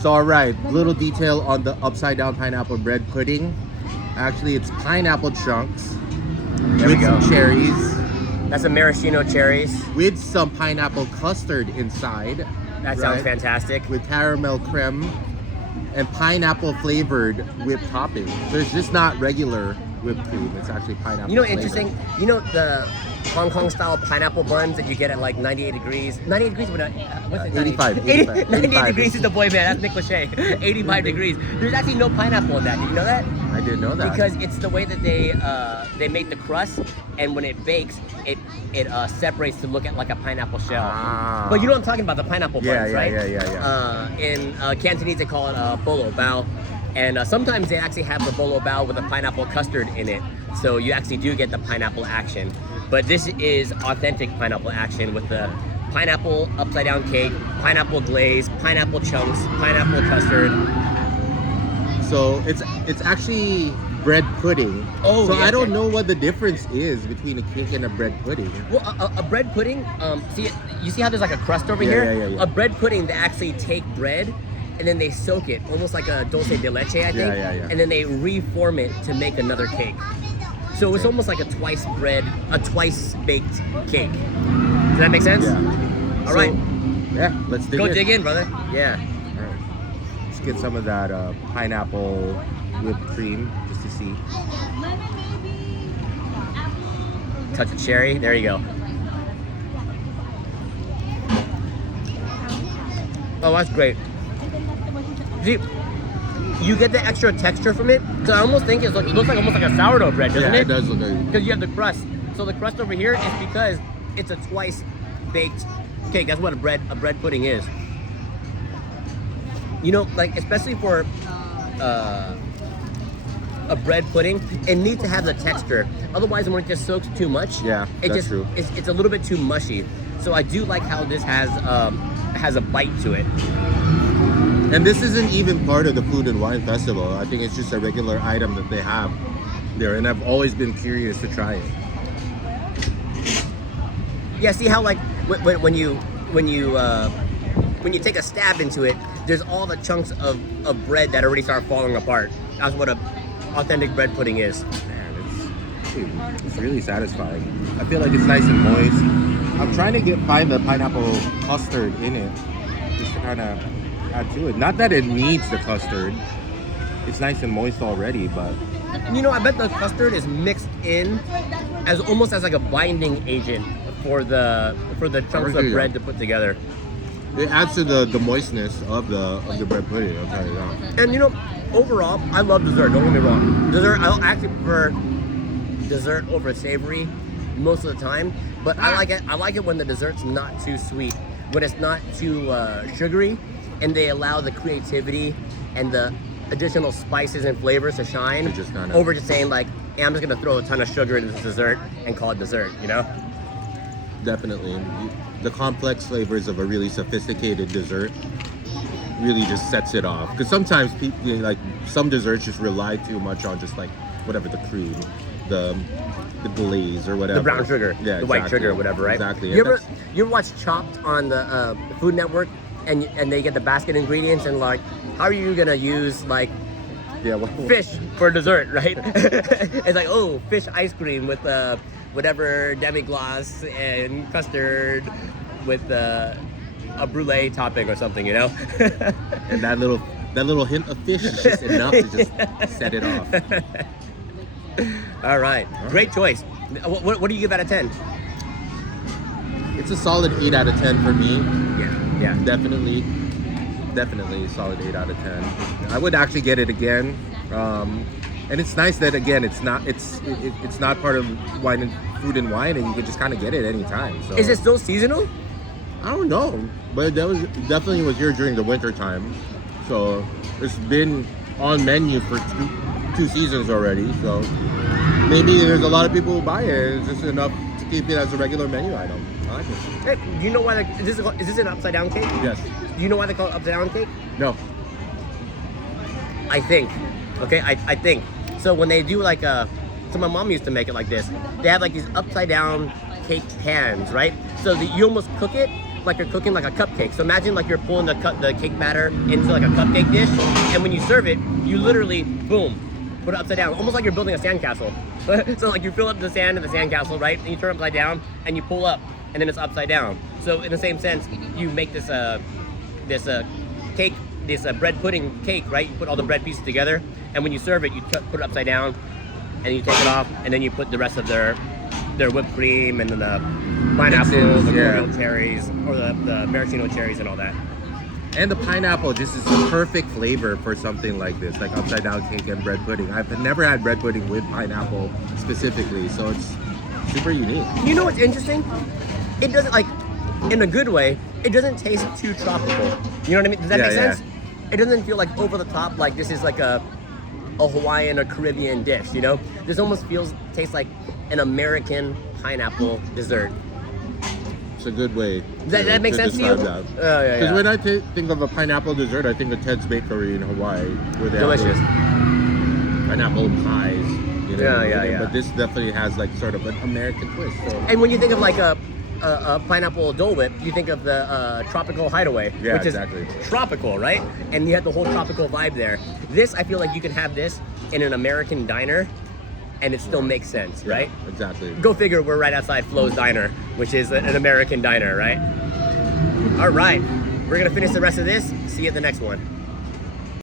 So all right, little detail on the upside down pineapple bread pudding. Actually, it's pineapple chunks with some cherries. That's a maraschino cherries. With some pineapple custard inside. That sounds fantastic. With caramel creme and pineapple flavored whipped topping. So it's just not regular whipped cream. It's actually pineapple. You know, flavored. interesting. You know the Hong Kong style pineapple buns that you get at like 98 degrees. 98 degrees? What's it? 85. 98 degrees is the boy band. That's Nick Lachey. 85 degrees. There's actually no pineapple in that. Did you know that? I didn't know that. Because it's the way that they make the crust, and when it bakes, it separates to look at like a pineapple shell. Ah. But you know what I'm talking about, the pineapple buns, right? Yeah. In Cantonese, they call it bolo bao. And sometimes they actually have the bolo bao with a pineapple custard in it. So you actually do get the pineapple action. But this is authentic pineapple action with the pineapple upside down cake, pineapple glaze, pineapple chunks, pineapple custard. So it's actually bread pudding. Oh, so yeah, I don't know what the difference is between a cake and a bread pudding. Well, a bread pudding, you see how there's like a crust over here? Yeah. A bread pudding, they actually take bread and then they soak it, almost like a dulce de leche, I think. Yeah. And then they reform it to make another cake. So it's almost like a twice baked cake. Does that make sense? Yeah. All right. Yeah, let's dig in. Go dig in, brother. Yeah. All right. Let's get some of that pineapple whipped cream just to see. Touch of cherry. There you go. Oh, that's great. See, you get the extra texture from it. So I almost think it looks like almost like a sourdough bread, doesn't it? Yeah, it does look like. Because you have the crust. So the crust over here is because it's a twice baked cake. That's what a bread pudding is. You know, like especially for a bread pudding, it needs to have the texture. Otherwise, when it just soaks too much, true. It's a little bit too mushy. So I do like how this has a bite to it. And this isn't even part of the Food and Wine Festival. I think it's just a regular item that they have there, and I've always been curious to try it. Yeah, see how like when you take a stab into it, there's all the chunks of bread that already start falling apart. That's what a authentic bread pudding is. Man, it's really satisfying. I feel like it's nice and moist. I'm trying to find the pineapple custard in it, just to kind of add to it. Not that it needs the custard. It's nice and moist already, but you know, I bet the custard is mixed in as almost as like a binding agent for the chunks of bread to put together. it adds to the moistness of the bread pudding. I'll tell you that. And you know, overall, I love dessert. Don't get me wrong. Dessert, I actually prefer dessert over savory most of the time. But I like it when the dessert's not too sweet, when it's not too sugary, and they allow the creativity and the additional spices and flavors to shine over just saying like, hey, I'm just gonna throw a ton of sugar into this dessert and call it dessert, you know? Definitely. The complex flavors of a really sophisticated dessert really just sets it off. Because sometimes people, like some desserts just rely too much on just like whatever, the cream, the glaze or whatever. The brown sugar, yeah, the white sugar or whatever, right? Exactly. You ever watch Chopped on the Food Network and they get the basket ingredients and like, how are you gonna use like fish for dessert, right? It's like, oh, fish ice cream with whatever demi-glace and custard with a brulee topping or something, you know? And that little hint of fish is just enough to just set it off. All right, great choice. What do you give out of 10? It's a solid 8 out of 10 for me. Yeah. Definitely a solid 8 out of 10. I would actually get it again. And it's nice that again it's not part of Food and Wine, and you can just kind of get it anytime. So is it still seasonal? I don't know, but that was definitely was here during the winter time. So it's been on menu for two seasons already. So maybe there's a lot of people who buy it. It's just enough to keep it as a regular menu item. I like it. Hey, do you know why? Is this an upside down cake? Yes. Do you know why they call it upside down cake? No. I think. Okay, I think. So when they do like so my mom used to make it like this. They have like these upside down cake pans, right? So that you almost cook it like you're cooking like a cupcake. So imagine like you're pulling the cake batter into like a cupcake dish, and when you serve it, you literally boom, put it upside down, almost like you're building a sandcastle. So like you fill up the sand in the sandcastle, right? And you turn it upside down, and you pull up, and then it's upside down. So in the same sense, you make this cake, this bread pudding cake, right? You put all the bread pieces together, and when you serve it, you put it upside down, and you take it off, and then you put the rest of their whipped cream and then the pineapple, the royal cherries, or the maraschino cherries and all that. And the pineapple just is the perfect flavor for something like this, like upside down cake and bread pudding. I've never had bread pudding with pineapple specifically, so it's super unique. You know what's interesting? It doesn't, like, in a good way, it doesn't taste too tropical. You know what I mean? Does that make sense? It doesn't feel like over the top, like this is like a Hawaiian or Caribbean dish, you know? This almost tastes like an American pineapple dessert. It's a good way. Does that make sense to you? That. Oh, yeah, Because when I think of a pineapple dessert, I think of Ted's Bakery in Hawaii, where they delicious have pineapple pies. You know, yeah. But this definitely has like sort of an American twist. So. And when you think of like a pineapple Dole Whip, you think of the Tropical Hideaway, which is tropical, right? And you have the whole tropical vibe there. This, I feel like you can have this in an American diner, and it still makes sense, right? Exactly. Go figure, we're right outside Flo's Diner, which is an American diner, right? All right, we're gonna finish the rest of this. See you at the next one.